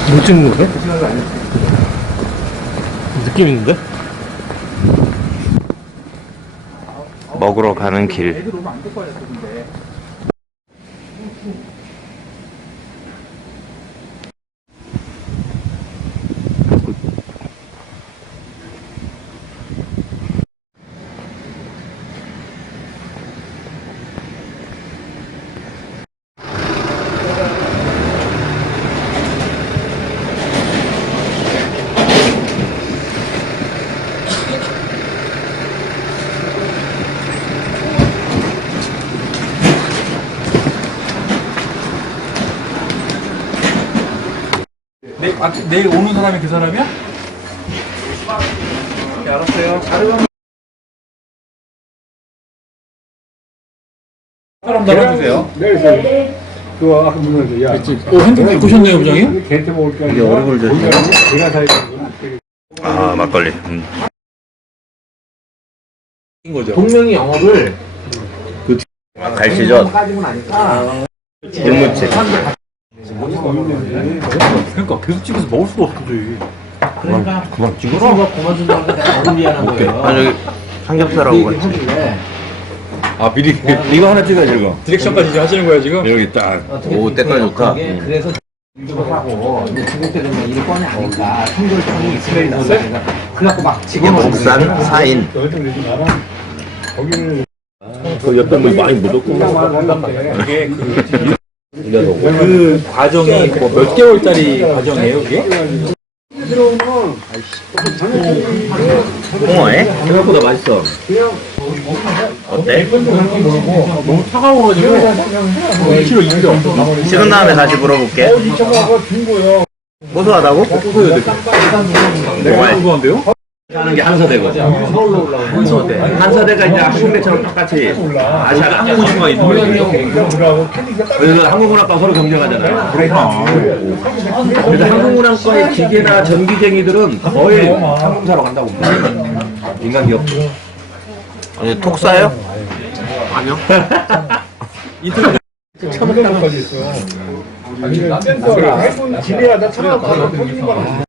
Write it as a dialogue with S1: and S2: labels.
S1: 못 찍는 건데? 느낌 있는데?
S2: 먹으러 가는 길.
S3: 내일 오는 사람이 그 사람이야? 네, 알았어요. 사람 달아주세요.
S4: 네. 그 아까 무슨 야.
S3: 핸드폰 바꾸셨네요, 부장님?
S4: 걔한테 먹을 게 아니라.
S2: 이게 얼굴 줬네.
S4: 제가 사야 되는구나.
S2: 아, 막걸리.
S3: 거죠.
S5: 동명이 영업을
S2: 갈치젓,
S5: 가지고 나니까
S2: 굴무침.
S3: 그러니까 계속 찍어서 먹을 수가 없지.
S5: 그러니까
S2: 그만 찍어라.
S5: 그만 준다고 내가 너무 미안한 거예요.
S2: 아, 저기 삼겹살하고 같이.
S5: 하길래
S3: 아, 미리 이거 하나 찍어야지, 이거. 디렉션까지 이제 하시는 거야, 지금? 여기 딱.
S2: 오, 때깔 좋다.
S5: 그래서 일을 하고 이제 중국 때는 일을 뻔히 아니까 청결성이 있으면 나서 그래갖고 막 집어넣어.
S2: 국산 4인.
S4: 너희들 내지 마라. 거기를
S3: 그 옆에 뭐 많이 묻었고. 이게 그 과정이 뭐 몇 개월짜리 과정이에요, 그게?
S2: 홍어에?
S3: 생각보다 맛있어.
S2: 어때?
S3: 너무 차가워가지고 1kg 2kg.
S2: 식은 다음에 다시 물어볼게. 고소하다고?
S3: 내가 궁금한데요?
S2: 하는 게 한서대거든. 한서대. 한서대가 이제 한국대처럼 똑같이 아시아가 한국문화가 있는 거예요. 그래서 한국문화과 서로 경쟁하잖아요. 그래서 한국문화과의 기계나 전기쟁이들은 거의 항공사로 간다고 봅니다. 인간 기업. 아니 톡 싸요? 아니요.
S4: 처음 까지 있어. 아니, 센서를 해본 집에다 차가 가서 터지는 거라.